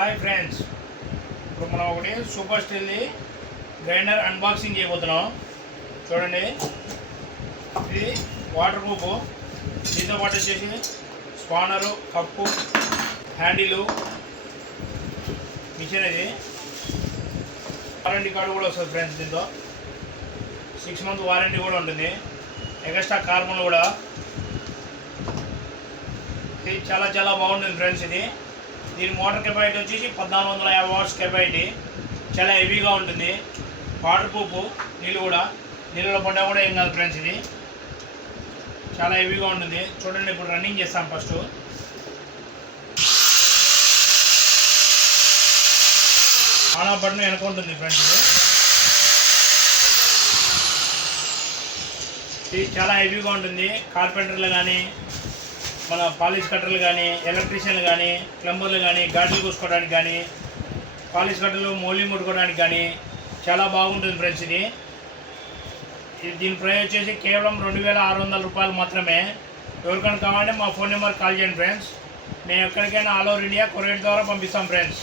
Hi friends, ఇప్పుడు మనం ఒకటి సూపర్ స్టీల్ది గ్రైండర్ అన్బాక్సింగ్ చేయబోతున్నాం. చూడండి, ఇది వాటర్ ప్రూఫ్. దీంతో పాటు వచ్చేసి స్పానరు, కప్పు, హ్యాండిలు, మిషన్. ఇది వారంటీ కార్డు కూడా వస్తుంది ఫ్రెండ్స్. దీంతో 6 months వారంటీ కూడా ఉంటుంది. ఎక్స్ట్రా కార్బన్ కూడా. ఇది చాలా బాగుంటుంది ఫ్రెండ్స్. ఇది దీని మోటార్ కెపాసిటీ వచ్చేసి 1450 watts కెపాసిటీ. చాలా హెవీగా ఉంటుంది. Water proof. నీళ్ళలో పడ్డా కూడా ఏం కాదు ఫ్రెండ్స్. ఇది చాలా హెవీగా ఉంటుంది. చూడండి, ఇప్పుడు రన్నింగ్ చేస్తాం. ఫస్ట్ ఆన్ ఆఫ్ బటన్ వెనక ఉంటుంది ఫ్రెండ్స్. ఇది చాలా హెవీగా ఉంటుంది. కార్పెంటర్లు కానీ, మన పాలిష్ కట్టర్లు కానీ, ఎలక్ట్రీషియన్లు కానీ, ప్లంబర్లు కానీ, గాడ్లు కూసుకోవడానికి కానీ, పాలిష్ కట్టర్లు మోల్డింగ్ ముట్టుకోవడానికి కానీ చాలా బాగుంటుంది ఫ్రెండ్స్. ఇది దీని ప్రైస్ వచ్చేసి కేవలం 2600 రూపాయలు మాత్రమే. ఎవరికైనా కావాలంటే మా ఫోన్ నెంబర్ కాల్ చేయండి ఫ్రెండ్స్. మేము ఎక్కడికైనా ఆల్ ఓవర్ ఇండియా కొరియర్ ద్వారా పంపిస్తాం ఫ్రెండ్స్.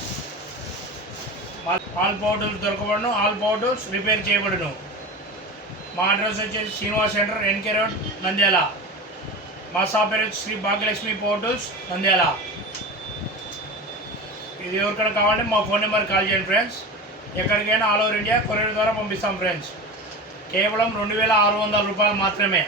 ఆల్ పవర్ టూల్స్ దొరకబడును, ఆల్ పవర్ టూల్స్ రిపేర్ చేయబడును. మా అడ్రస్ వచ్చేసి Srinivas centre, N K road, Nandyal. మా షాప్ పేరు శ్రీ భాగ్యలక్ష్మి పవర్ టూల్స్, నంద్యాల. ఇది ఎవరికైనా కావాలంటే మా ఫోన్ నెంబర్ కాల్ చేయండి ఫ్రెండ్స్. ఎక్కడికైనా ఆల్ ఓవర్ ఇండియా కొరియర్ ద్వారా పంపిస్తాం ఫ్రెండ్స్. కేవలం 2600 రూపాయలు మాత్రమే.